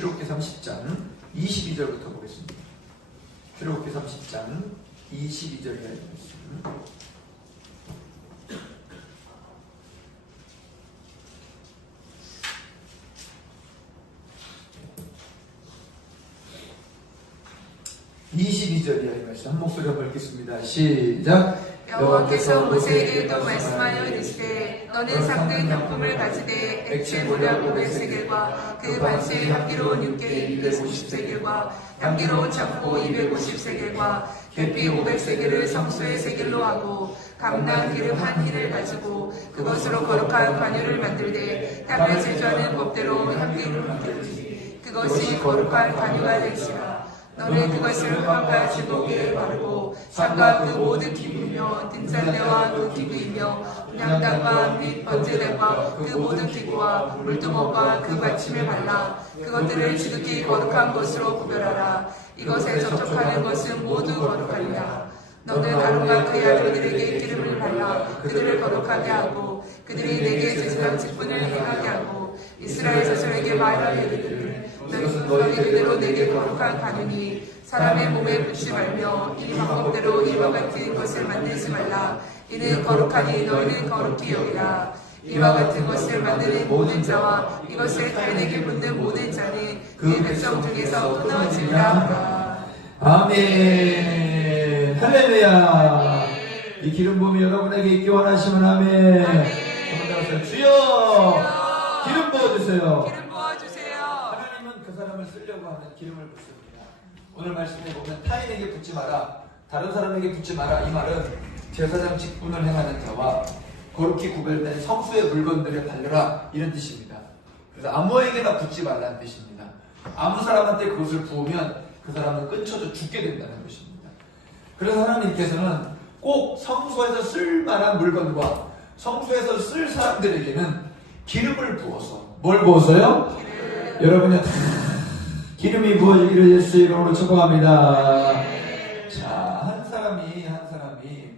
출애굽기 30장 22절부터 보겠습니다. 출애굽기 30장 22절까지 말씀. (22절이야) 이 말씀 한 목소리로 밝겠습니다 시작 여호와께서 모세에게 또 말씀하여 이르시되 너는 상된 형품을 가지되 액체 모략 500세겔과 그 반수의 향기로운 육개의 250세겔과 향기로운 잡고 250세겔과 계피 500세겔을 성수의 세겔로 하고 감난 기름 한 흰을 가지고 그것으로 거룩한 관유를 만들되 탑에 제조하는 법대로 향기를 만들지. 그것이 거룩한 관유가 될지라 너는 그것을 화가 주복에 바르고 상과 그 모든 기구이며 등잔대와 그 기구이며 분양단과 및 번제단과 그 모든 기구와 물두멍과 그 받침을 발라 그것들을 지극히 거룩한 것으로 구별하라. 이것에 접촉하는 것은 모두 거룩하니라 너는 아론과 그의 아들들에게 기름을 발라 그들을 거룩하게 하고 그들이 내게 제사장 직분을 행하게 하고 이스라엘 자손에게 말하게 이르기 를 너희 너희 그대로 내게 거룩한 가누니 사람의 몸에 붙지 말며 이 방법대로 이와 같은 것을 만들지 말라 이는 거룩하니 너희는 거룩히 여기라 이와 같은 것을 만드는 모든 자와 이것을 달에게 붙는 모든 자는 그 백성 중에서 끊어지리라. 아멘. 할렐루야. 이 기름 부음이 여러분에게 있기 원하시면 아멘. 한번 더 주여 기름 부어주세요. 기름 부어주세요 하나님은 그 쓰려고 하는 기름을 붓습니다. 오늘 말씀에 보면 타인에게 붓지 마라, 다른 사람에게 붓지 마라. 이 말은 제사장 직분을 행하는 자와 거룩히 구별된 성수의 물건들을 달려라 이런 뜻입니다. 그래서 아무에게나 붓지 말라는 뜻입니다. 아무 사람한테 그것을 부으면 그 사람은 끊쳐져 죽게 된다는 것입니다. 그래서 하나님께서는 꼭 성소에서 쓸 만한 물건과 성소에서 쓸 사람들에게는 기름을 부어서 뭘 부어서요? 여러분이 다 기름이 부어지기를 예수 이름으로 축복합니다. 자, 한 사람이 한 사람이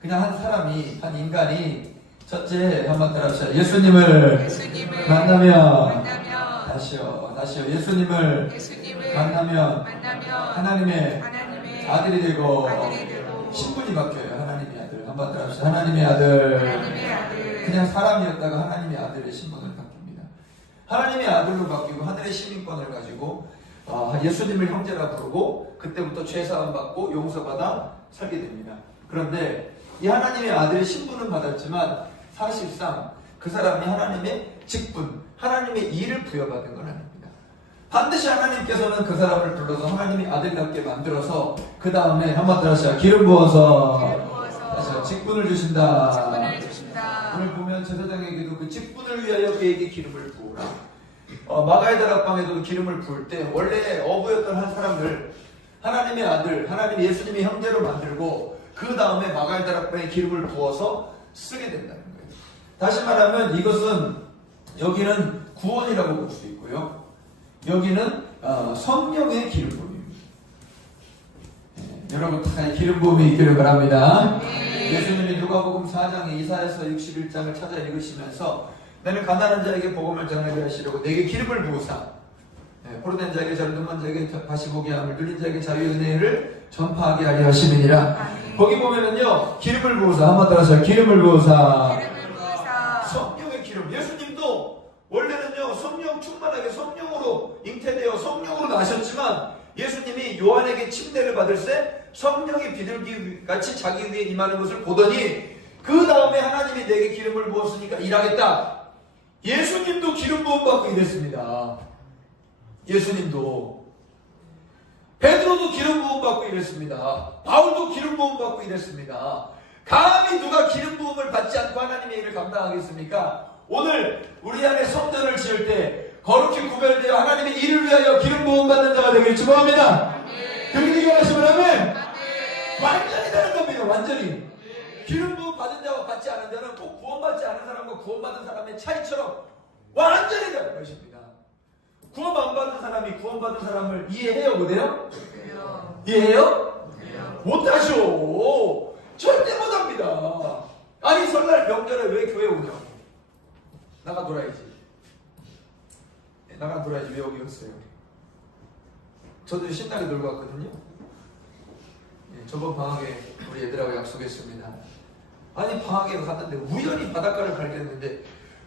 그냥 한 사람이 한 인간이 첫째 한번 따라합시다. 예수님을 예수님을 만나면 만나면 다시요, 다시요. 예수님을 예수님을 만나면 만나면 하나님의 하나님의 아들이 되고 아들이 되고 신분이 바뀌어요. 하나님의 아들. 한번 따라합시다. 하나님의 아들. 하나님의 아들 그냥 사람이었다가 하나님의 아들의 신분을. 하나님의 아들로 바뀌고 하늘의 시민권을 가지고 어, 예수님을 형제라 부르고 그때부터 죄사함 받고 용서받아 살게 됩니다. 그런데 이 하나님의 아들의 신분은 받았지만 사실상 그 사람이 하나님의 직분, 하나님의 일을 부여받은 건 아닙니다. 반드시 하나님께서는 그 사람을 불러서 하나님의 아들답게 만들어서 그 다음에 한번 들었어요. 기름 부어서 기름 부어서 직분을 주신다. 직분을 오늘 보면 제사장에게도 그 직분을 위하여 그에게 기름을 부으라. 어, 마가의 다락방에도 기름을 부을 때 원래 어부였던 한 사람을 하나님의 아들, 하나님 예수님의 형제로 만들고 그 다음에 마가의 다락방에 기름을 부어서 쓰게 된다는 거예요. 다시 말하면 이것은 여기는 구원이라고 볼 수 있고요. 여기는 어, 성령의 기름 부음입니다. 예, 여러분 다 기름 부음이 있기를 바랍니다. 예수님이 누가복음 4장에 이사에서 61장을 찾아 읽으시면서 나는 가난한 자에게 복음을 전하게 하시려고 내게 기름을 부으사. 예, 포로된 자에게 전능한 자에게 다시 보게 함을 눌린 자에게 자유의 은혜를 전파하게 하려 하심이니라. 아멘. 거기 보면은요 기름을 부으사. 한번 따라서 기름을 부으사. 기름을 부으사. 성령의 기름. 예수님도 원래는요 성령 충만하게 성령으로 잉태되어 성령으로 나셨지만 예수님이 요한에게 침례를 받을 때 성령이 비둘기 같이 자기 위에 임하는 것을 보더니 그 다음에 하나님이 내게 기름을 부었으니까 일하겠다. 예수님도 기름 부음 받고 일했습니다. 예수님도. 베드로도 기름 부음 받고 일했습니다. 바울도 기름 부음 받고 일했습니다. 감히 누가 기름 부음을 받지 않고 하나님의 일을 감당하겠습니까? 오늘 우리 안에 성전을 지을 때 거룩히 구별되어 하나님의 일을 위하여 기름 부음 받는 자가 되길 축복합니다. 그렇게 기원하시면 하면 완전히 되는 겁니다. 완전히. 기름 부음 받은 자와 받지 않은 자는 꼭 구원받지 않은 사람과 구원받은 사람의 차이처럼 완전히 되는 것입니다. 구원 안 받은 사람이 구원받은 사람을 이해해요, 못해요? 이해해요? 못하죠. 절대 못합니다. 아니 설날 명절에 왜 교회 오냐고. 나가 놀아야지. 나가 놀아야지 왜 여기 왔어요? 저도 신나게 놀고 왔거든요. 예, 저번 방학에 우리 애들하고 약속했습니다. 아니 방학에 갔는데 우연히 바닷가를 발견했는데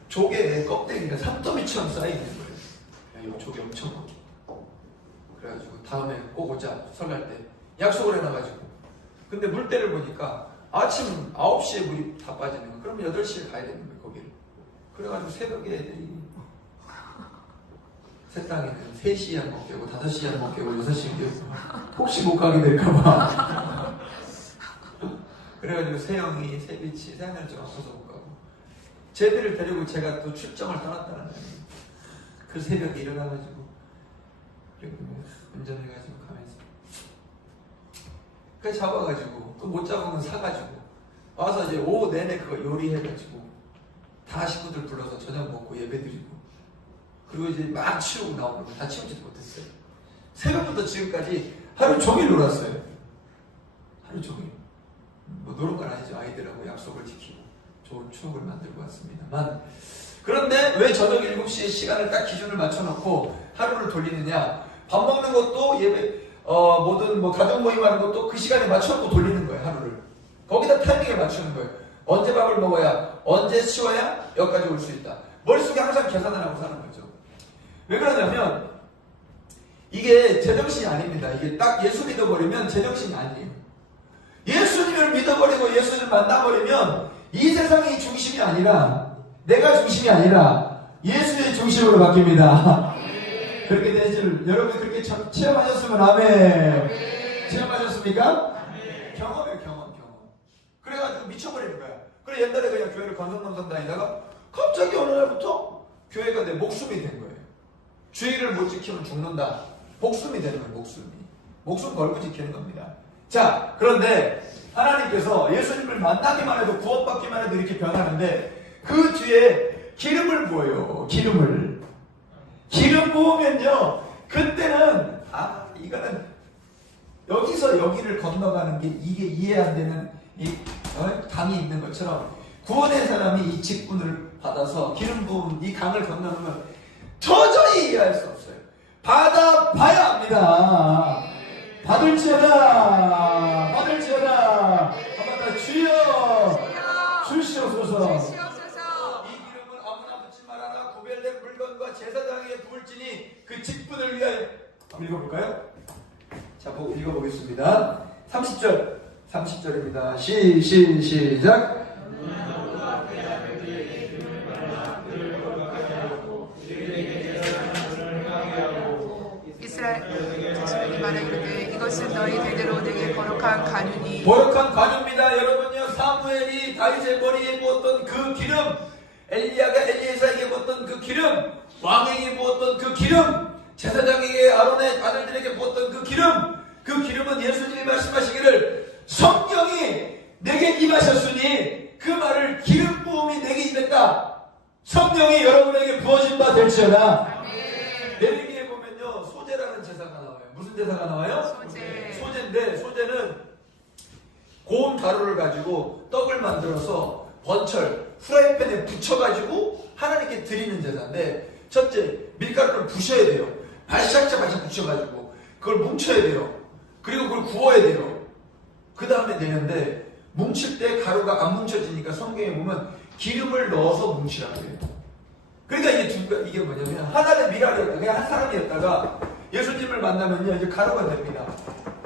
조개 껍데기가 산더미처럼 쌓여 있는 거예요. 야, 이거 조개 엄청 많겠다. 그래가지고 다음에 꼭 오자 설날 때 약속을 해놔가지고 근데 물때를 보니까 아침 9시에 물이 다 빠지는 거예요. 그럼 8시에 가야 되는 거예요 거기를. 그래가지고 새벽에 애들이 새땅에는 3시에 한 번 깨고 5시에 한 번 깨고 6시에 깨고 혹시 못 가게 될까봐. 그래가지고 세영이, 세비치, 세하늘 좀 아파서 못 가고. 쟤들을 데리고 제가 또 출정을 떠났다는 거예요. 그 새벽에 일어나가지고 그리고 뭐 운전해가지고 가면서. 그 잡아가지고 또 못 잡으면 사가지고. 와서 이제 오후 내내 그거 요리해가지고 다 식구들 불러서 저녁 먹고 예배 드리고 그리고 이제 막 치우고 나오는 거다 치우지도 못했어요. 새벽부터 지금까지 하루 종일 놀았어요. 하루 종일. 뭐 노는 건 아니죠. 아이들하고 약속을 지키고 좋은 추억을 만들고 왔습니다만 그런데 왜 저녁 7시에 시간을 딱 기준을 맞춰놓고 하루를 돌리느냐 밥 먹는 것도 예배 어, 모든 뭐 가족 모임하는 것도 그 시간에 맞춰놓고 돌리는 거예요 하루를 거기다 타이밍에 맞추는 거예요 언제 밥을 먹어야 언제 치워야 여기까지 올 수 있다 머릿속에 항상 계산을 하고 사는 거죠 왜 그러냐면 이게 제정신이 아닙니다. 이게 딱 예수 믿어버리면 제정신이 아니에요. 예수님을 믿어버리고 예수님을 만나버리면 이 세상이 중심이 아니라 내가 중심이 아니라 예수의 중심으로 바뀝니다. 그렇게 되실 여러분 그렇게 참- 체험하셨으면 아멘. 체험하셨습니까? 경험이에요 경험 경험. 그래가지고 미쳐버리는 거야. 그래 옛날에 그냥 교회를 관성관성 다니다가 갑자기 어느 날부터 교회가 내 목숨이 된 거예요. 주의를 못 지키면 죽는다. 목숨이 되는 거예요, 목숨이. 목숨 걸고 지키는 겁니다. 자, 그런데 하나님께서 예수님을 만나기만 해도 구원받기만 해도 이렇게 변하는데 그 뒤에 기름을 부어요. 기름을. 기름 부으면요. 그때는 아, 이거는 여기서 여기를 건너가는 게 이게 이해 안 되는 이 어? 강이 있는 것처럼 구원의 사람이 이 직분을 받아서 기름 부은 이 강을 건너면 도저히 이해할 수 없어요. 받아 봐야 합니다. 받을지어다, 받을지어다. 한번 더 주여 주시옵소서. 주시옵소서. 이 기름은 아무나 묻지 말아라. 구별된 물건과 제사장에게 부을지니 그 직분을 위하여. 한번 읽어볼까요? 자, 보- 읽어보겠습니다. 30절, 30절입니다. 시, 시, 시작. 거룩한 관유입니다. 여러분요, 사무엘이 다윗의 머리에 부었던 그 기름, 엘리야가 엘리에사에게 부었던 그 기름, 왕에게 부었던 그 기름, 제사장에게 아론의 아들들에게 부었던 그 기름, 그 기름은 예수님이 말씀하시기를 성령이 내게 임하셨으니 그 말을 기름 부음이 내게 임했다. 성령이 여러분에게 부어진 바 될지어다. 레위기에 보면요, 소제라는 제사가 나와요. 무슨 제사가 나와요? 소제. 소제인데 소제는 고운 가지고 떡을 만들어서 번철 프라이팬에 붙여가지고 하나님께 드리는 제사인데 첫째 밀가루를 부셔야 돼요 발샥자 발샥 붙여가지고 그걸 뭉쳐야 돼요 그리고 그걸 구워야 돼요 그 다음에 내는데 뭉칠 때 가루가 안 뭉쳐지니까 성경에 보면 기름을 넣어서 뭉치라고 해요 그러니까 이게 뭐냐면 하나의 미랄이었다. 그냥 한 사람이었다가 예수님을 만나면요 이제 가루가 됩니다.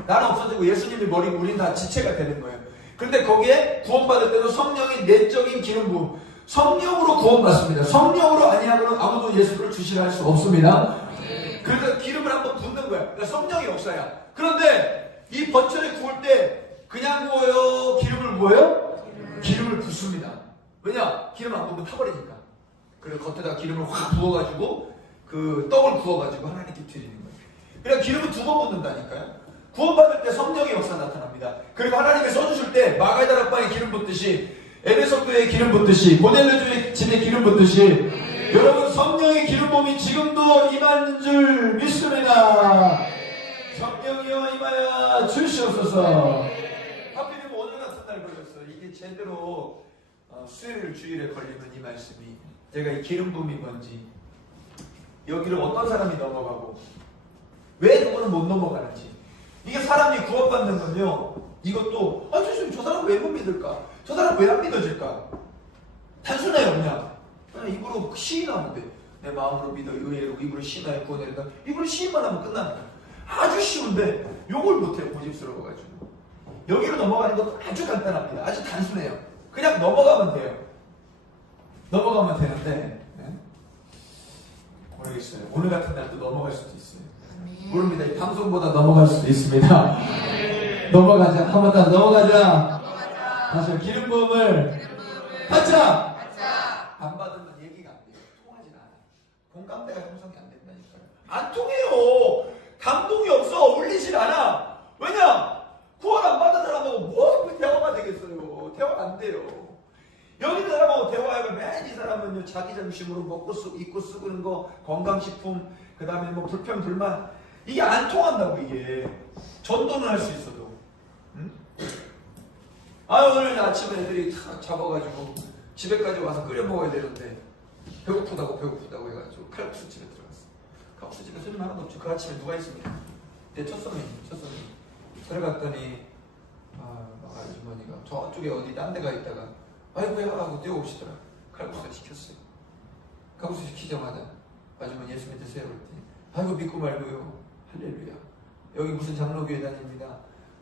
나는 없어지고 예수님이 머리고 우린 다 지체가 되는 거예요. 그런데 거기에 구원받을 때도 성령이 내적인 기름 부음, 성령으로 구원받습니다. 성령으로 아니하고는 아무도 예수를 주시라 할 수 없습니다. 그래서 기름을 한번 붓는 거야. 그러니까 성령의 역사야. 그런데 이 번철에 구울 때 그냥 구워요? 기름을 부어요? 기름을 붓습니다. 왜냐? 기름 안 부으면 타버리니까. 그래서 겉에다 기름을 확 부어가지고 그 떡을 구워가지고 하나님께 드리는 거예요. 그러니까 기름을 두 번 붓는다니까요. 구원받을 때 성령의 역사 나타납니다. 그리고 하나님께 써주실 때 마가의 다락방에 기름 붓듯이 에베소 교회에 기름 붓듯이 고넬레주의 집에 기름 붓듯이 여러분 성령의 기름 부음이 지금도 임하는 줄 믿습니다. 성령이여 임하여 주시옵소서. 하필이면 오늘 같은 날 걸렸어. 이게 제대로 어, 수요일 주일에 걸리면 이 말씀이 제가 이 기름 부음이 뭔지 여기를 어떤 사람이 넘어가고 왜 누구는 못 넘어가는지 이게 사람이 구원받는 건요. 이것도 아 교수님 저 사람 왜 못 믿을까? 저 사람 왜 안 믿어질까? 단순해요 그냥. 그냥 입으로 시인하면 돼 내 마음으로 믿어. 의외로 입으로 시인하여 구원해다. 입으로 시인만 하면 거야. 아주 쉬운데 요걸 못해요 고집스러워가지고. 여기로 넘어가는 것도 아주 간단합니다. 아주 단순해요. 그냥 넘어가면 돼요. 넘어가면 되는데 네? 모르겠어요. 오늘 같은 날도 넘어갈 수도 있어요 모릅니다. 이 방송보다 넘어갈 수도 있습니다. 넘어가자. 한 번 더 넘어가자. 다시 기름 부음을 받자. 안 받으면 얘기가 안 돼요. 통하진 않아. 공감대가 형성이 안 된다니까요. 안 통해요. 감동이 없어. 어울리질 않아. 왜냐? 구원 안 받은 사람하고 뭐 대화가 되겠어요. 대화가 안 돼요. 여기 있는 사람하고 대화하면 사람은요 자기 중심으로 먹고 쓰고 입고 쓰는 거 건강식품 그 다음에 뭐 불편 불만 이게 안 통한다고 이게. 전도는 할 수 있어도. 응? 아 오늘 아침에 애들이 다 잡아가지고 집에까지 와서 끓여 먹어야 되는데 배고프다고 배고프다고 해가지고 칼국수 집에 들어갔어. 칼국수 집에 손님 하나도 없죠. 그 아침에 누가 있습니까? 내 첫 손님 첫 손님. 들어갔더니 아 아주머니가 저쪽에 어디 딴 데가 있다가 아이고야 하고 뛰어오시더라 칼국수 시켰어요. 칼국수 시키자마자 아주머니 예수 믿으세요 그랬더니 아이고 믿고 말고요. 할렐루야. 여기 무슨 장로교회 다닙니다.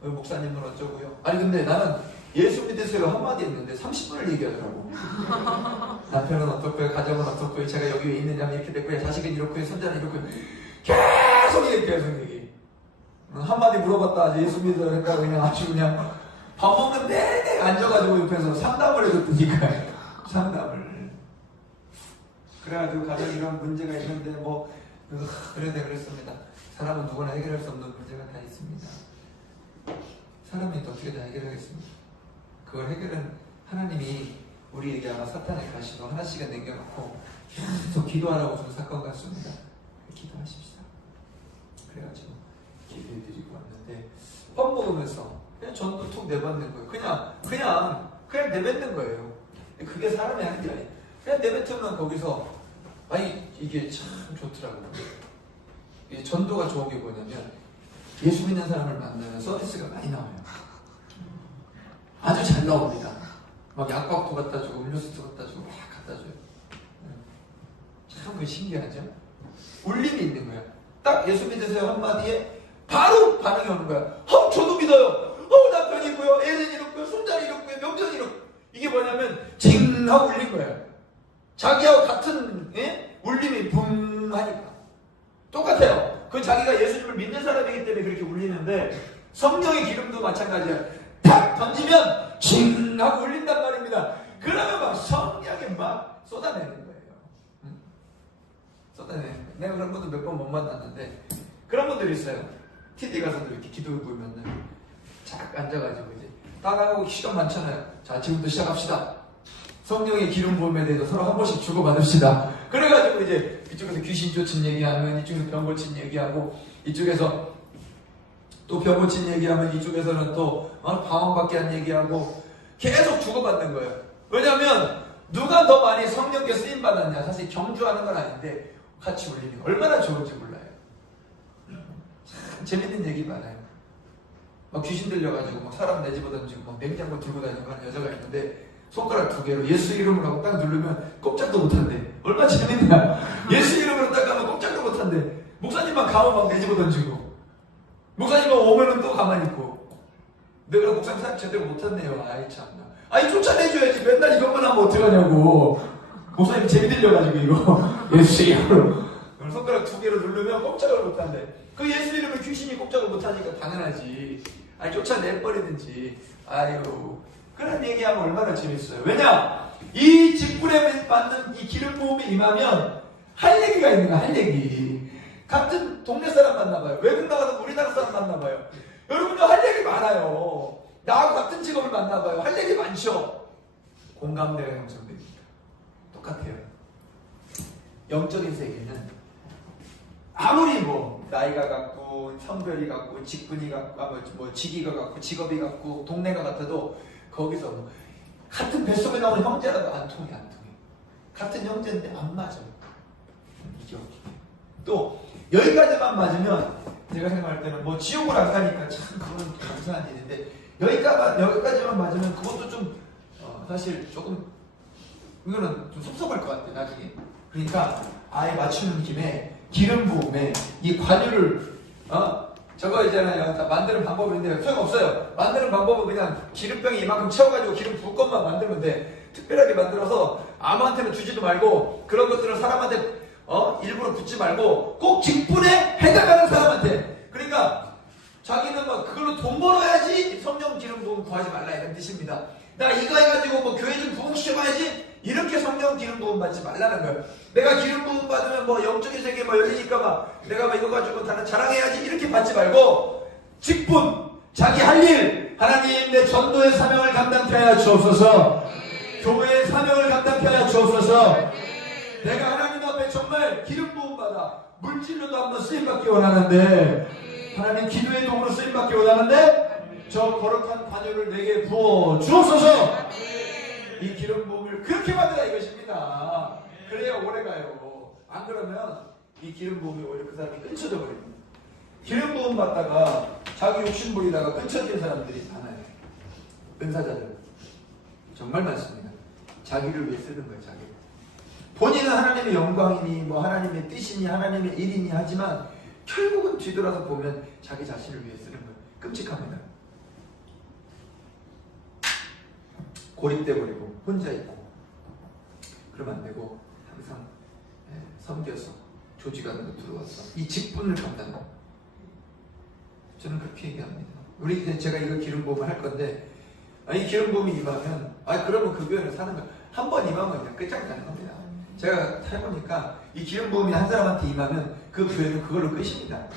여기 목사님은 어쩌고요? 아니 근데 나는 예수 믿으세요 한마디 했는데 30분을 얘기하더라고. 남편은 어떻고요 가정은 어떻고요 제가 여기 왜 있느냐? 이렇게 됐고요. 자식은 이렇고요. 손자는 이렇고요. 계속 얘기 계속 얘기 한마디 물어봤다. 예수 믿으라고 했다고 그냥 아주 그냥 밥 먹는 내내 앉아가지고 옆에서 상담을 해줬더니까 상담을 그래가지고 가정 이런 문제가 있는데 뭐 그래도 그랬습니다 사람은 누구나 해결할 수 없는 문제가 다 있습니다 사람이 또 어떻게 다 해결하겠습니까 그걸 해결은 하나님이 우리에게 아마 사탄의 가시로 하나씩은 남겨놓고 계속 기도하라고 준 사건 같습니다 기도하십시다 그래가지고 기도해드리고 왔는데 밥 먹으면서 그냥 전도 툭 내뱉는 거예요. 그냥 그냥 그냥 내뱉는 거예요. 그게 사람이 하는 게 아니에요. 그냥 내뱉으면 거기서 아니 이게 참 좋더라고요. 이 전도가 좋은 게 뭐냐면 예수 믿는 사람을 만나면 서비스가 많이 나와요. 아주 잘 나옵니다. 막 약밥도 갖다 주고 음료수도 갖다 주고 막 갖다 줘요. 참 그 신기하죠? 울림이 있는 거야. 딱 예수 믿으세요 한마디에 바로 반응이 오는 거야. 어, 저도 믿어요. 어, 남편이 있고요. 애는 이렇고요. 손자는 이렇고요. 명절이 이렇고. 이게 뭐냐면 징 하고 울린 거야. 자기하고 같은 예? 울림이 붕 하니까. 똑같아요. 그건 자기가 예수님을 믿는 사람이기 때문에 그렇게 울리는데 성령의 기름도 마찬가지야. 탁 던지면 징 하고 울린단 말입니다. 그러면 막 성령이 막 쏟아내는 거예요. 응? 거예요. 내가 그런 분들 몇 번 못 만났는데 그런 분들 있어요. TD 가서도 이렇게 기도 보면은 쫙 앉아가지고 이제 다 나가고 시간 많잖아요. 자 지금부터 시작합시다. 성령의 기름 부음에 대해서 서로 한 번씩 주고받읍시다. 그래가지고 이제 이쪽에서 귀신 쫓은 얘기하면 이쪽에서 병 고친 얘기하고 이쪽에서 또병 고친 얘기하면 이쪽에서는 또 어, 방언받게 한 얘기하고 계속 주고받는 거예요. 왜냐하면 누가 더 많이 성령께 쓰임 받았냐 사실 경주하는 건 아닌데 같이 거 얼마나 좋은지 몰라요. 참 재밌는 얘기 많아요. 막 귀신 들려가지고 막 사람 내집어 던지고 막 냉장고 들고 다니고 하는 여자가 있는데 손가락 두 개로 예수 이름으로 하고 딱 누르면 꼼짝도 못한대. 얼마나 재밌냐. 예수 이름으로 딱 가면 꼼짝도 못한대. 목사님만 가면 막 내집어 던지고. 목사님만 오면은 또 가만히 있고. 내가 목사님 사역 제대로 못했네요. 아이 참나. 아이 쫓아내줘야지. 맨날 이것만 하면 어떡하냐고. 목사님 재미 들려가지고 이거. 예수 이름으로. 손가락 두 개로 누르면 꼼짝을 못한대. 그 예수 이름을 귀신이 꼼짝을 못하니까 당연하지. 아니 쫓아내버리든지. 아유. 그런 얘기하면 얼마나 재밌어요. 왜냐? 이 직분에 받는 이 기름 부음이 임하면 할 얘기가 있는 거야, 할 얘기. 같은 동네 사람 만나봐요. 외국 나가서 우리나라 사람 만나봐요. 여러분도 할 얘기 많아요. 나하고 같은 직업을 만나봐요. 할 얘기 많죠? 공감대가 형성됩니다. 똑같아요. 영적인 세계는 아무리 뭐 나이가 같고 성별이 같고 직분이 같고 아, 뭐, 뭐 직위가 같고 직업이 같고 동네가 같아도 거기서 뭐 같은 뱃속에 나오는 형제라도 안 통해 안 통해. 같은 형제인데 안 맞아. 이게 또 여기까지만 맞으면 제가 생각할 때는 뭐 지옥을 안 가니까 참 그건 감사한 일인데 여기까지만 여기까지만 맞으면 그것도 좀 어, 사실 조금 이거는 좀 섭섭할 것 같아 나중에. 그러니까 아예 맞추는 김에 기름 부음에 이 관유를 어 저거 있잖아요. 다 만드는 방법인데 소용없어요. 만드는 방법은 그냥 기름병에 이만큼 채워가지고 기름 부을 것만 만들면 돼. 특별하게 만들어서 아무한테는 주지도 말고 그런 것들은 사람한테 어? 일부러 붙지 말고 꼭 직분에 해당하는 사람한테. 그러니까 자기는 막 그걸로 돈 벌어야지 성령 기름 부음 구하지 말라 이런 뜻입니다. 나 이거 해가지고 뭐 교회 좀 부흥시켜봐야지 이렇게 성령 기름 부음 받지 말라는 거예요. 내가 기름 부음 받으면 뭐 영적인 세계 뭐 열리니까 막 내가 막 이거 가지고 다른 자랑해야지 이렇게 받지 말고 직분 자기 할 일. 하나님 내 전도의 사명을 하여 주옵소서. 교회의 사명을 하여 주옵소서. 내가 하나님 앞에 정말 기름 부음 받아 물질로도 한번 쓰임 받기 원하는데 하나님 기도의 도구로 쓰임 받기 원하는데 저 거룩한 관유를 내게 부어 주옵소서. 이 기름 부음을 그렇게 받으라 이것입니다. 그래야 오래 가요. 안 그러면 이 기름 부음이 오히려 그 사람이 끊쳐져 버립니다. 기름 부음 받다가 자기 욕심 부리다가 끊쳐진 사람들이 많아요. 은사자들. 정말 많습니다. 자기를 위해 쓰는 거예요 자기? 본인은 하나님의 영광이니 뭐 하나님의 뜻이니 하나님의 일이니 하지만 결국은 뒤돌아서 보면 자기 자신을 위해 쓰는 거예요. 끔찍합니다. 고립돼 버리고 혼자 있고 그러면 안 되고 항상 예, 섬겨서 조직 안으로 들어와서 이 직분을 감당하고 저는 그렇게 얘기합니다. 우리 이제 제가 이거 기름 부음을 할 건데 아, 이 기름 부음이 임하면 아 그러면 그 교회를 사는 거야. 한번 임하면 그냥 끝장나는 겁니다. 제가 해보니까 이 기름 부음이 한 사람한테 임하면 그 교회는 그걸로 끝입니다.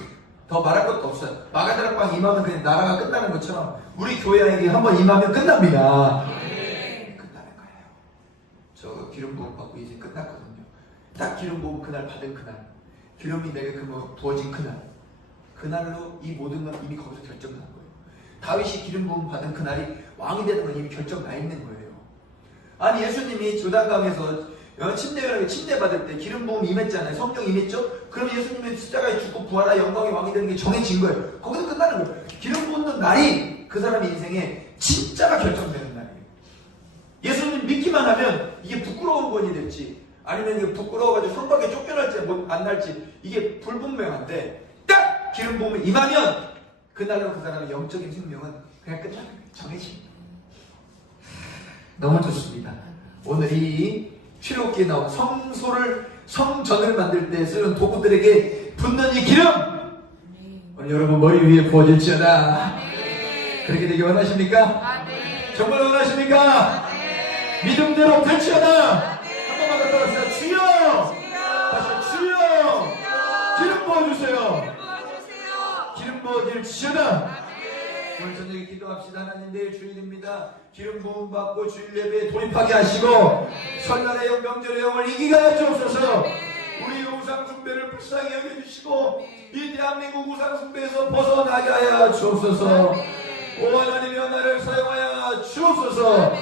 더 말할 것도 없어요. 마가다락방 임하면 그냥 나라가 끝나는 것처럼 우리 교회에게 한번 임하면 끝납니다. 끝나는 거예요. 저 기름 부음 받고 이제 끝났거든요. 딱 기름 부음 그날 받은 그날, 기름이 내게 그뭐 부어진 그날, 그날로 이 모든 건 이미 거기서 결정난 거예요. 다윗이 기름 부음 받은 그날이 왕이 되는 건 이미 결정 나 있는 거예요. 아니 예수님이 조단강에서 어, 침례를 침례 받을 때 기름 부음 임했잖아요. 성령 임했죠? 그럼 예수님이 십자가에 죽고 부활하 영광의 왕이 되는 게 정해진 거예요. 거기서 끝나는 거예요. 기름 부은 날이 그 사람의 인생에 진짜가 결정되는 날이에요. 예수님 믿기만 하면 이게 부끄러운 건이 될지 아니면 부끄러워가지고 성곽에 쫓겨날지 뭐안 날지 이게 불분명한데 딱 기름 부음을 임하면 그날로 그 사람의 영적인 생명은 그냥 끝나는 거예요. 정해집니다. 너무 좋습니다. 오늘 이 출애굽기에 나온 성소를 성전을 만들 때 쓰는 도구들에게 붓는 이 기름 오늘 여러분 머리 위에 부어질지어다 그렇게 되기 원하십니까? 정말 원하십니까? 믿음대로 될지어다 한 번만 더 따라합 부어주세요 기름 부어질지어다 오늘 저녁에 기도합시다. 하나님 내일 주일입니다. 기름 부음 받고 주일 예배에 돌입하게 하시고 설날의 영 명절의 영을 이기게 하여 주옵소서. 우리 우상 숭배를 불쌍히 여겨 주시고 이 대한민국 우상 숭배에서 벗어나게 하여 주옵소서. 오 하나님의 나를 사용하여 주옵소서.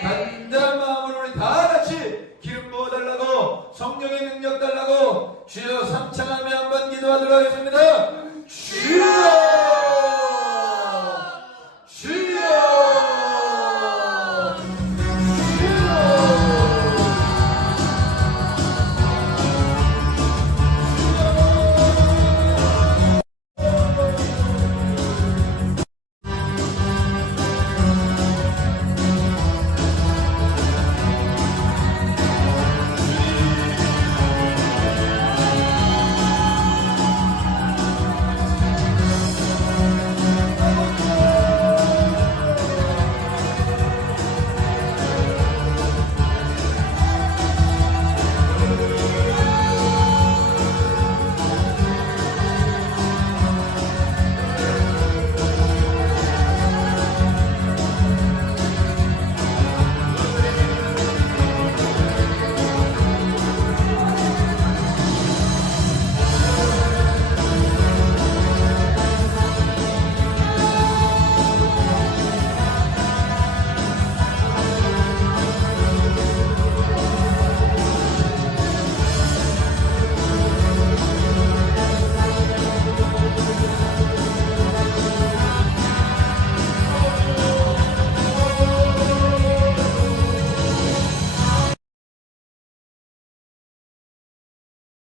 단단한 마음으로 우리 다 주여 삼창함에 한번 기도하도록 하겠습니다. 주여!